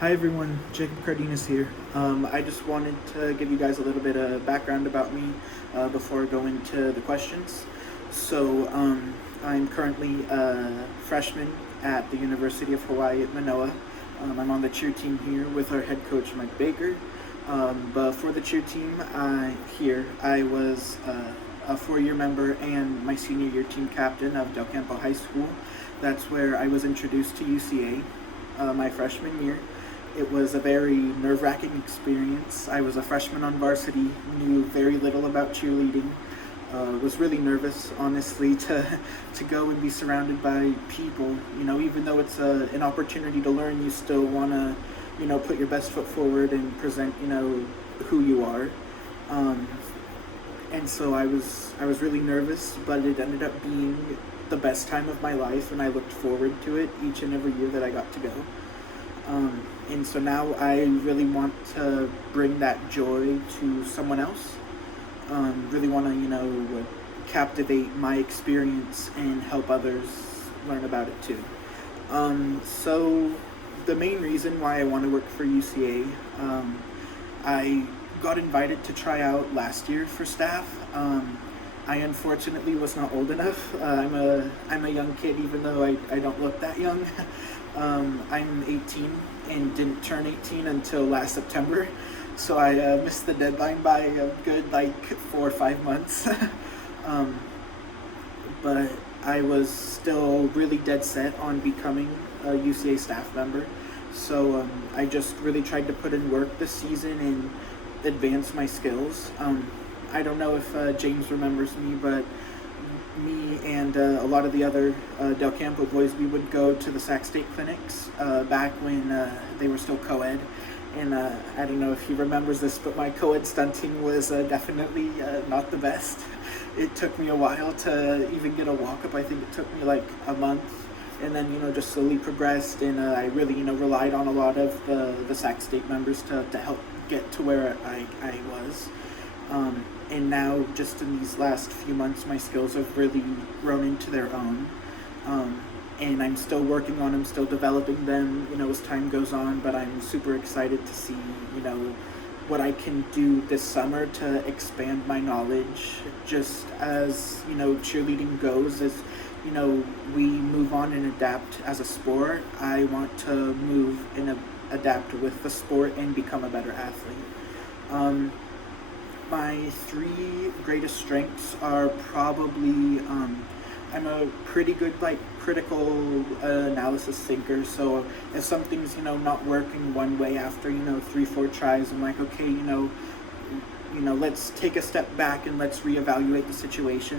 Hi everyone, Jacob Cardenas here. I just wanted to give you guys a little bit of background about me before I go into the questions. I'm currently a freshman at the University of Hawaii at Manoa. I'm on the cheer team here with our head coach Mike Baker. But for the cheer team I was a four-year member and my senior year team captain of Del Campo High School. That's where I was introduced to UCA my freshman year. It was a very nerve-wracking experience. I was a freshman on varsity, knew very little about cheerleading, was really nervous, honestly, to go and be surrounded by people. You know, even though it's an opportunity to learn, you still want to, put your best foot forward and present, who you are. Um, and so I was really nervous, but it ended up being the best time of my life, and I looked forward to it each and every year that I got to go. And so now I really want to bring that joy to someone else. Really want to, captivate my experience and help others learn about it too. So the main reason why I want to work for UCA, I got invited to try out last year for staff. I unfortunately was not old enough. I'm a young kid, even though I don't look that young. I'm 18 and didn't turn 18 until last September, so I missed the deadline by a good 4 or 5 months. um, but I was still really dead set on becoming a UCA staff member. So I just really tried to put in work this season and advance my skills. I don't know if James remembers me, but me and a lot of the other Del Campo boys, we would go to the Sac State clinics back when they were still co-ed. And I don't know if he remembers this, but my co-ed stunting was definitely not the best. It took me a while to even get a walk-up. I think it took me like a month. And then, just slowly progressed. And I really, relied on a lot of the Sac State members to help get to where I was. And now, just in these last few months, my skills have really grown into their own. And I'm still working on them, still developing them, as time goes on. But I'm super excited to see, what I can do this summer to expand my knowledge. Just as, cheerleading goes, as, we move on and adapt as a sport, I want to move and adapt with the sport and become a better athlete. My three greatest strengths are probably I'm a pretty good critical analysis thinker. So if something's not working one way after 3-4 tries, I'm like, okay, let's take a step back and let's reevaluate the situation.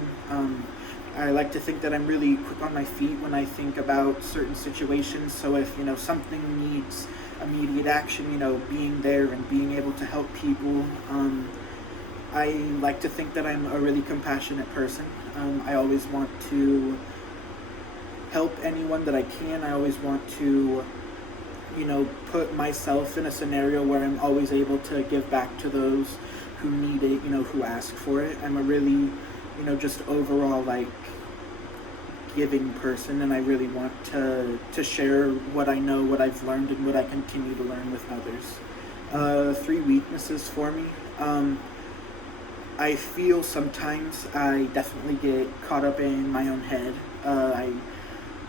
I like to think that I'm really quick on my feet when I think about certain situations. So if something needs immediate action, being there and being able to help people. I like to think that I'm a really compassionate person. I always want to help anyone that I can. I always want to, put myself in a scenario where I'm always able to give back to those who need it, who ask for it. I'm a really, just overall giving person, and I really want to share what I know, what I've learned, and what I continue to learn with others. Three weaknesses for me. I feel sometimes I definitely get caught up in my own head.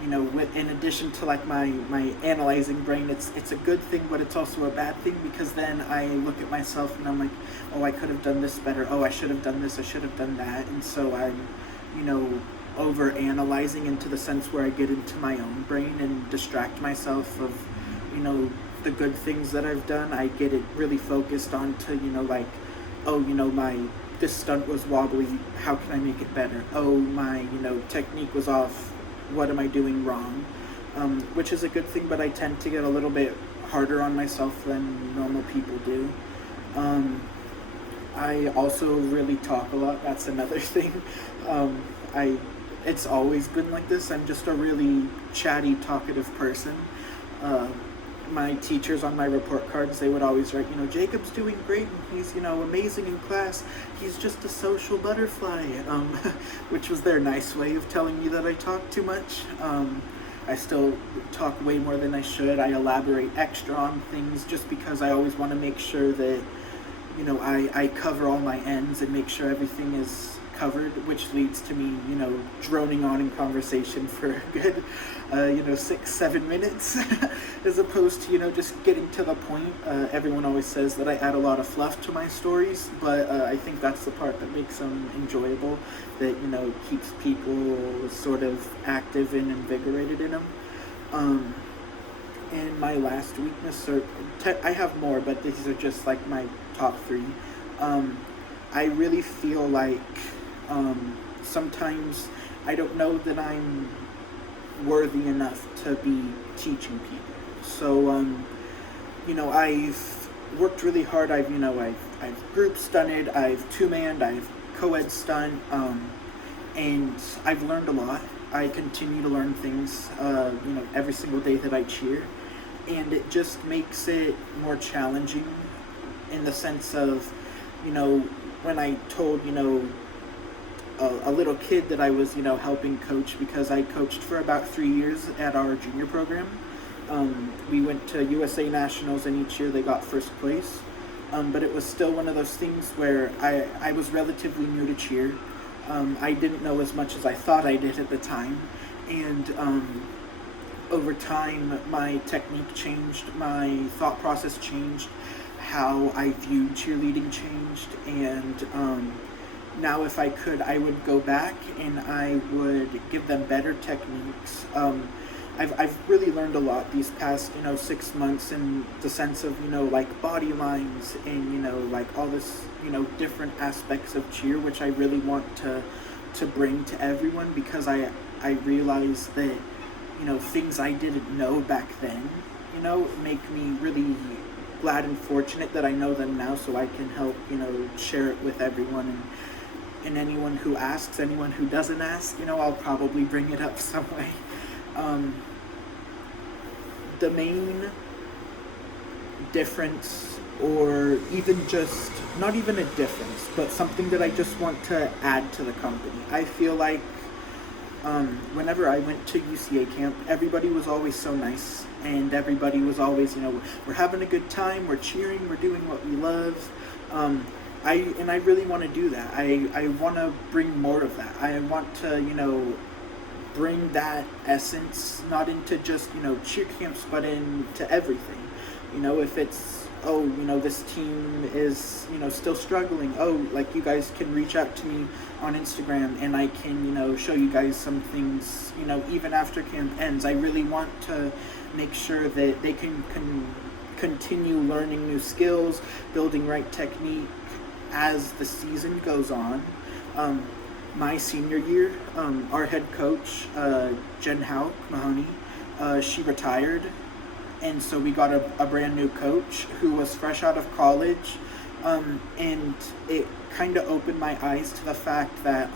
In addition to my analyzing brain, it's a good thing, but it's also a bad thing, because then I look at myself and I'm like, oh, I could have done this better. Oh, I should have done this. I should have done that. And so I'm, over analyzing into the sense where I get into my own brain and distract myself of, the good things that I've done. I get it really focused onto, oh, this stunt was wobbly, how can I make it better? Oh, my, technique was off, what am I doing wrong? Which is a good thing, but I tend to get a little bit harder on myself than normal people do. I also really talk a lot, that's another thing. It's always been like this. I'm just a really chatty, talkative person. My teachers on my report cards, they would always write, Jacob's doing great and he's, amazing in class. He's just a social butterfly, which was their nice way of telling me that I talk too much. I still talk way more than I should. I elaborate extra on things just because I always want to make sure that, I cover all my ends and make sure everything is covered, which leads to me, droning on in conversation for a good, 6-7 minutes, as opposed to, just getting to the point. Everyone always says that I add a lot of fluff to my stories, but I think that's the part that makes them enjoyable, that, keeps people sort of active and invigorated in them. And my last weakness, I have more, but these are just like my top 3. I really feel like sometimes I don't know that I'm worthy enough to be teaching people. So, I've worked really hard. I've group stunted, I've two-manned, I've co-ed stunt, and I've learned a lot. I continue to learn things, every single day that I cheer, and it just makes it more challenging in the sense of, when I told, a little kid that I was, helping coach, because I coached for about 3 years at our junior program. We went to USA Nationals, and each year they got first place. But it was still one of those things where I was relatively new to cheer. I didn't know as much as I thought I did at the time. And over time, my technique changed, my thought process changed, how I viewed cheerleading changed, and now if I could, I would go back and I would give them better techniques. I've really learned a lot these past 6 months in the sense of like body lines and like all this different aspects of cheer, which I really want to bring to everyone, because I realize that things I didn't know back then make me really glad and fortunate that I know them now, so I can help share it with everyone, and anyone who asks, anyone who doesn't ask, I'll probably bring it up some way. The main difference, or even just not even a difference, but something that I just want to add to the company, I feel like whenever I went to UCA camp, everybody was always so nice, and everybody was always, we're having a good time, we're cheering, we're doing what we love. I really want to do that. I want to bring more of that. I want to, bring that essence, not into just, cheer camps, but into everything. If it's, this team is, still struggling. Like, you guys can reach out to me on Instagram and I can, show you guys some things, even after camp ends. I really want to make sure that they can continue learning new skills, building right technique as the season goes on. My senior year, our head coach, Jen Howe Mahoney, she retired, and so we got a brand new coach who was fresh out of college, and it kind of opened my eyes to the fact that,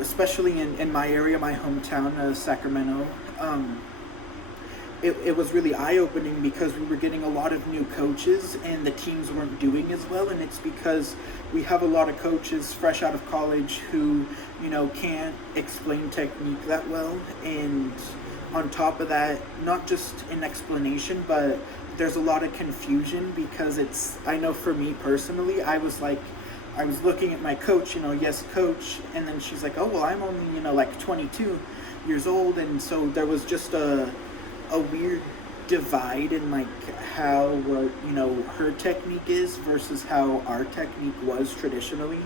especially in my area, my hometown, Sacramento, it was really eye-opening, because we were getting a lot of new coaches and the teams weren't doing as well, and it's because we have a lot of coaches fresh out of college who, can't explain technique that well, and on top of that, not just in explanation, but there's a lot of confusion, because I know for me personally, I was looking at my coach, yes, coach, and then she's like, oh, well, I'm only, like 22 years old, and so there was just a weird divide in like how her technique is versus how our technique was traditionally.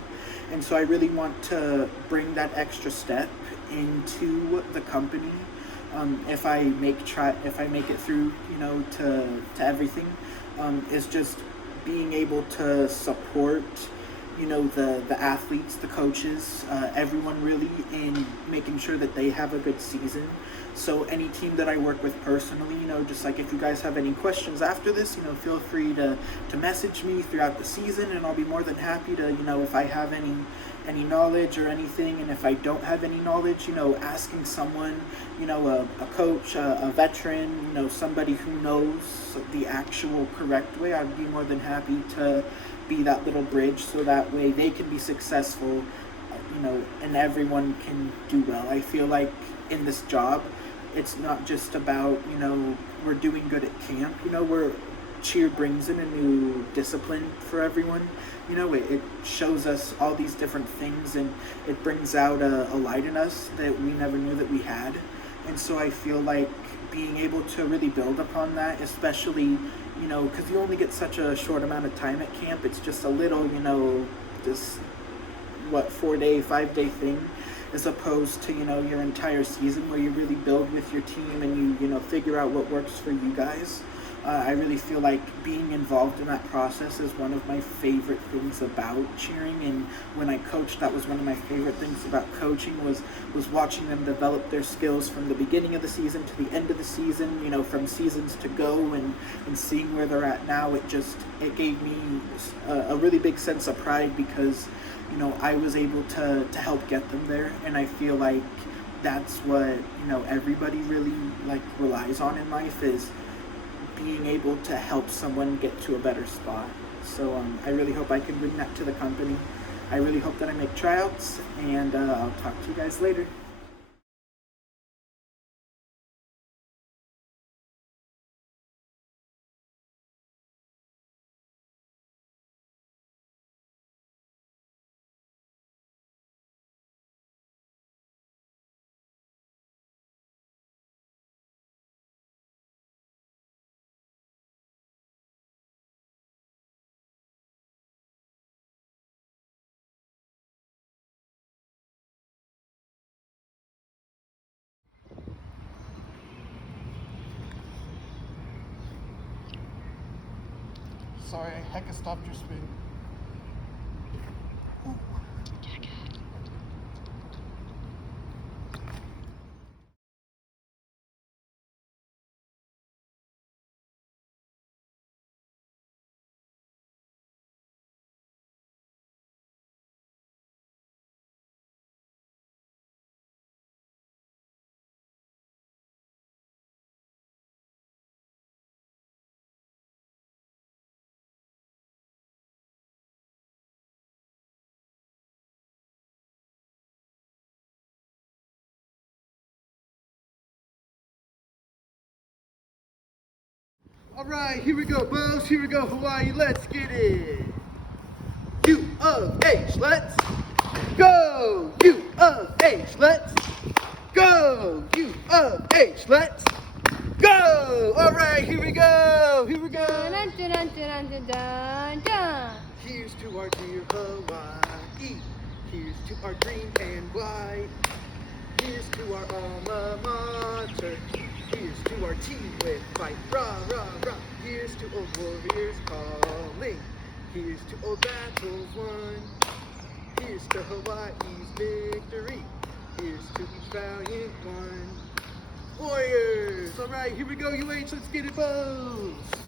And so I really want to bring that extra step into the company. If I make it through to everything, is just being able to support the athletes, the coaches, everyone really, in making sure that they have a good season. So any team that I work with personally, just like if you guys have any questions after this, feel free to message me throughout the season, and I'll be more than happy to, if I have any knowledge or anything, and if I don't have any knowledge, asking someone, a coach, a veteran, somebody who knows the actual correct way, I'd be more than happy to be that little bridge, so that way they can be successful, and everyone can do well. I feel like in this job, it's not just about, we're doing good at camp. Cheer brings in a new discipline for everyone. It shows us all these different things, and it brings out a light in us that we never knew that we had. And so I feel like being able to really build upon that, especially, because you only get such a short amount of time at camp. It's just a little, just 4-day, 5-day thing, as opposed to, your entire season where you really build with your team and you figure out what works for you guys. I really feel like being involved in that process is one of my favorite things about cheering, and when I coached, that was one of my favorite things about coaching was watching them develop their skills from the beginning of the season to the end of the season, from seasons to go, and seeing where they're at now. It gave me a really big sense of pride because, I was able to help get them there, and I feel like that's what, everybody really relies on in life, is being able to help someone get to a better spot. So I really hope I can bring that to the company. I really hope that I make tryouts, and I'll talk to you guys later. Sorry, I hecka stopped your spin. All right, here we go, Bows. Here we go, Hawaii. Let's get it. U of H, let's go. U of H, let's go. U of H, let's go. All right, here we go. Here we go. Dun, dun, dun, dun, dun, dun, dun. Here's to our dear Hawaii. Here's to our green and white. Here's to our alma mater. Here's to our team with fight. Rah, rah, rah. Here's to old warriors calling. Here's to old battles won. Here's to Hawaii's victory. Here's to each valiant one. Warriors! Alright, here we go, UH, let's get it, Bows!